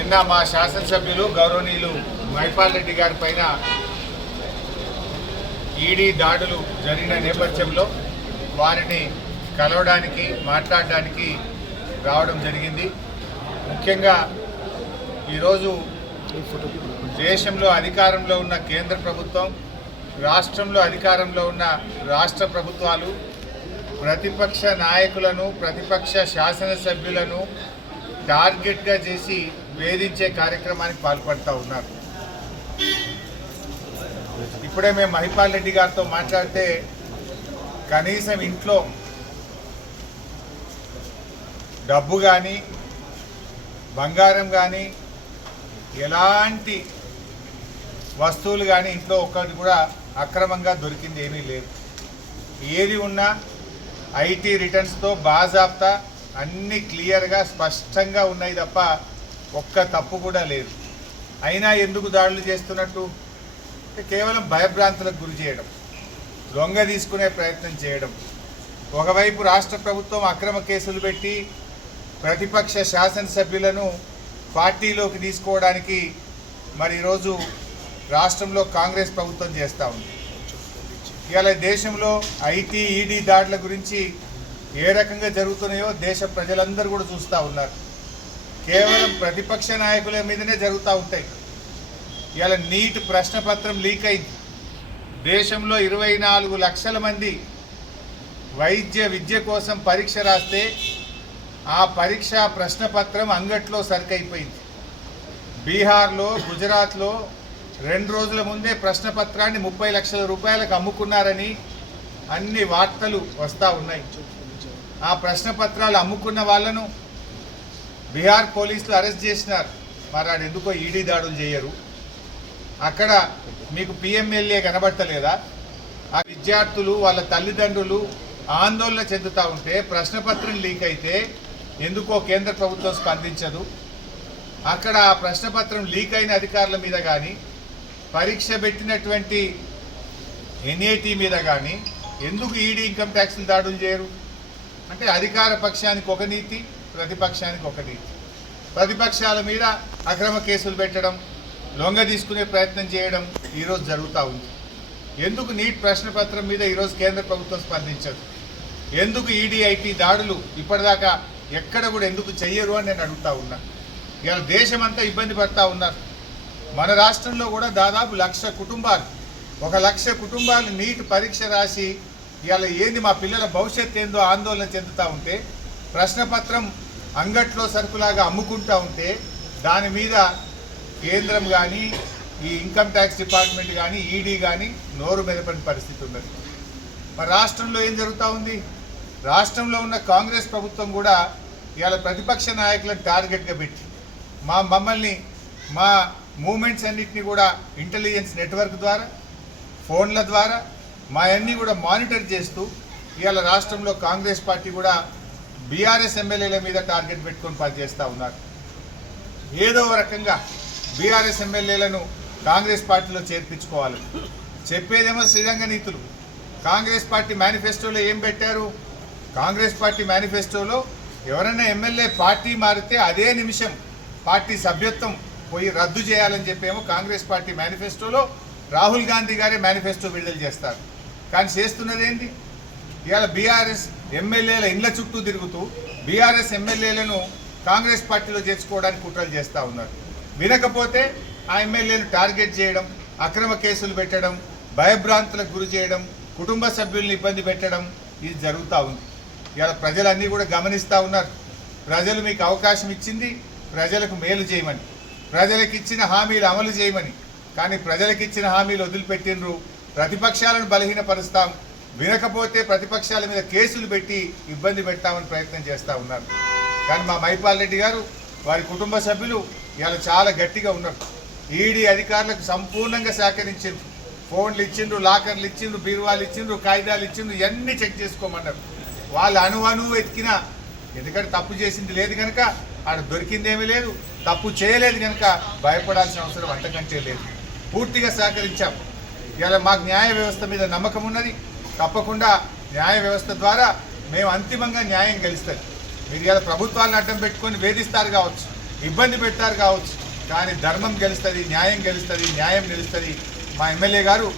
నిన్న మా శాసనసభ్యులు గౌరవనీయులు మైపాల్ రెడ్డి గారి పైన ఈడీ దాడులు జరిగిన నేపథ్యంలో వారిని కలవడానికి మాట్లాడడానికి రావడం జరిగింది. ముఖ్యంగా ఈరోజు దేశంలో అధికారంలో ఉన్న కేంద్ర ప్రభుత్వం, రాష్ట్రంలో అధికారంలో ఉన్న రాష్ట్ర ప్రభుత్వాలు ప్రతిపక్ష నాయకులను, ప్రతిపక్ష శాసనసభ్యులను టార్గెట్గా చేసి వేధించే కార్యక్రమానికి పాల్పడుతూ ఉన్నారు. ఇప్పుడే మేము మహిపాల్ రెడ్డి గారితో మాట్లాడితే కనీసం ఇంట్లో డబ్బు కానీ, బంగారం కానీ, ఎలాంటి వస్తువులు కానీ ఇంట్లో ఒక్కటి కూడా అక్రమంగా దొరికింది ఏమీ లేదు. ఏది ఉన్నా ఐటీ రిటర్న్స్తో బాజాబ్తా అన్నీ క్లియర్గా స్పష్టంగా ఉన్నాయి తప్ప ఒక్క తప్పు కూడా లేదు. అయినా ఎందుకు దాడులు చేస్తున్నట్టు? కేవలం భయభ్రాంతులకు గురి చేయడం, లొంగ తీసుకునే ప్రయత్నం చేయడం. ఒకవైపు రాష్ట్ర ప్రభుత్వం అక్రమ కేసులు పెట్టి ప్రతిపక్ష శాసనసభ్యులను పార్టీలోకి తీసుకోవడానికి మరి ఈరోజు రాష్ట్రంలో కాంగ్రెస్ ప్రభుత్వం చేస్తూ ఉంది. ఇవాళ దేశంలో ఐటీ ఈడీ దాడుల గురించి ఏ రకంగా జరుగుతున్నాయో దేశ ప్రజలందరూ కూడా చూస్తూ ఉన్నారు. కేవలం ప్రతిపక్ష నాయకుల మీదనే జరుగుతూ ఉంటాయి. ఇవాళ నీట్ ప్రశ్నపత్రం లీక్ అయింది. దేశంలో 24 లక్షల మంది విద్య కోసం పరీక్ష రాస్తే ఆ పరీక్ష ప్రశ్నపత్రం అంగట్లో సరికైపోయింది. బీహార్లో, గుజరాత్లో 2 రోజుల ముందే ప్రశ్నపత్రాన్ని 30 లక్షల రూపాయలకు అమ్ముకున్నారని అన్ని వార్తలు వస్తూ ఉన్నాయి. ఆ ప్రశ్నపత్రాలు అమ్ముకున్న వాళ్ళను బీహార్ పోలీసులు అరెస్ట్ చేసినారు. మరి ఆడు ఎందుకో ఈడీ దాడులు చేయరు? అక్కడ మీకు పిఎంఎల్ఏ కనబడతలేదా? ఆ విద్యార్థులు వాళ్ళ తల్లిదండ్రులు ఆందోళన చెందుతూ ఉంటే ప్రశ్నపత్రం లీక్ అయితే ఎందుకో కేంద్ర ప్రభుత్వం స్పందించదు. అక్కడ ఆ ప్రశ్నపత్రం లీక్ అయిన అధికారుల మీద కానీ, పరీక్ష పెట్టినటువంటి ఎన్ఏటీ మీద కానీ ఎందుకు ఈడీ ఇన్కమ్ ట్యాక్స్లు దాడులు చేయరు? అంటే అధికార పక్షానికి ఒక నీతి, ప్రతిపక్షానికి ఒక నీతి. ప్రతిపక్షాల మీద అక్రమ కేసులు పెట్టడం, లొంగ తీసుకునే ప్రయత్నం చేయడం ఈరోజు జరుగుతూ ఉంది. ఎందుకు నీట్ ప్రశ్నపత్రం మీద ఈరోజు కేంద్ర ప్రభుత్వం స్పందించదు? ఎందుకు ఈడీ ఐటీ దాడులు ఇప్పటిదాకా ఎక్కడ కూడా ఎందుకు చెయ్యరు అని నేను అడుగుతూ ఉన్నా. ఇవాళ దేశమంతా ఇబ్బంది పడుతూ ఉన్నారు. మన రాష్ట్రంలో కూడా దాదాపు 1,00,000 కుటుంబాలు, 1,00,000 కుటుంబాలు నీట్ పరీక్ష రాసి ఇవాళ ఏంది మా పిల్లల భవిష్యత్తు ఏందో ఆందోళన చెందుతూ ఉంటే, ప్రశ్నపత్రం అంగట్లో సరుకులాగా అమ్ముకుంటూ ఉంటే దాని మీద కేంద్రం కానీ, ఈ ఇన్కమ్ ట్యాక్స్ డిపార్ట్మెంట్ కానీ, ఈడీ కానీ నోరు మెదపని పరిస్థితి ఉన్నది. మరి రాష్ట్రంలో ఏం జరుగుతూ ఉంది? రాష్ట్రంలో ఉన్న కాంగ్రెస్ ప్రభుత్వం కూడా ఇవాళ ప్రతిపక్ష నాయకులను టార్గెట్గా పెట్టి మమ్మల్ని మా మూమెంట్స్ అన్నింటినీ కూడా ఇంటెలిజెన్స్ నెట్వర్క్ ద్వారా, ఫోన్ల ద్వారా మా అన్నీ కూడా మానిటర్ చేస్తూ ఇవాళ రాష్ట్రంలో కాంగ్రెస్ పార్టీ కూడా బీఆర్ఎస్ ఎమ్మెల్యేల మీద టార్గెట్ పెట్టుకొని పనిచేస్తూ ఉన్నారు. ఏదో రకంగా బీఆర్ఎస్ ఎమ్మెల్యేలను కాంగ్రెస్ పార్టీలో చేర్పించుకోవాలి. చెప్పేదేమో శ్రీరంగ నీతులు. కాంగ్రెస్ పార్టీ మేనిఫెస్టోలో ఏం పెట్టారు? కాంగ్రెస్ పార్టీ మేనిఫెస్టోలో ఎవరైనా ఎమ్మెల్యే పార్టీ మారితే అదే నిమిషం పార్టీ సభ్యత్వం పోయి రద్దు చేయాలని చెప్పేమో కాంగ్రెస్ పార్టీ మేనిఫెస్టోలో రాహుల్ గాంధీ గారే మేనిఫెస్టో విడుదల చేస్తారు. కానీ చేస్తున్నది ఏంటి? ఇవాళ బీఆర్ఎస్ ఎమ్మెల్యేల ఇండ్ల చుట్టూ తిరుగుతూ బీఆర్ఎస్ ఎమ్మెల్యేలను కాంగ్రెస్ పార్టీలో చేర్చుకోవడానికి కుట్రలు చేస్తూ ఉన్నారు. వినకపోతే ఆ ఎమ్మెల్యేలు టార్గెట్ చేయడం, అక్రమ కేసులు పెట్టడం, భయభ్రాంతులకు గురి చేయడం, కుటుంబ సభ్యుల్ని ఇబ్బంది పెట్టడం ఇది జరుగుతూ ఉంది. ఇవాళ ప్రజలన్నీ కూడా గమనిస్తూ ఉన్నారు. ప్రజలు మీకు అవకాశం ఇచ్చింది ప్రజలకు మేలు చేయమని, ప్రజలకు ఇచ్చిన హామీలు అమలు చేయమని. కానీ ప్రజలకు ఇచ్చిన హామీలు వదిలిపెట్టినరు. ప్రతిపక్షాలను బలహీనపరుస్తాం, వినకపోతే ప్రతిపక్షాల మీద కేసులు పెట్టి ఇబ్బంది పెడతామని ప్రయత్నం చేస్తూ ఉన్నారు. కానీ మా మైపాల్ రెడ్డి గారు, వారి కుటుంబ సభ్యులు ఇవాళ చాలా గట్టిగా ఉన్నారు. ఈడీ అధికారులకు సంపూర్ణంగా సహకరించిండ్రు. ఫోన్లు ఇచ్చిండ్రు, లాకర్లు ఇచ్చిండ్రు, బీరువాలు ఇచ్చిండ్రు, కాగితాలు ఇచ్చిండ్రు, ఇవన్నీ చెక్ చేసుకోమన్నారు. వాళ్ళు అణువు ఎత్తికినా, ఎందుకంటే తప్పు చేసింది లేదు కనుక, ఆడ దొరికిందేమీ లేదు, తప్పు చేయలేదు కనుక భయపడాల్సిన అవసరం అంతకంటే లేదు. పూర్తిగా సహకరించాం. ఇవాళ మాకు న్యాయ వ్యవస్థ మీద నమ్మకం ఉన్నది. తప్పకుండా న్యాయ వ్యవస్థ ద్వారా మేము అంతిమంగా న్యాయం గెలుస్తుంది. మీరు ఇలా ప్రభుత్వాలను అడ్డం పెట్టుకొని వేధిస్తారు కావచ్చు, ఇబ్బంది పెట్టారు కావచ్చు, కానీ ధర్మం గెలుస్తుంది, న్యాయం గెలుస్తుంది, న్యాయం నిలుస్తుంది. మా ఎమ్మెల్యే గారు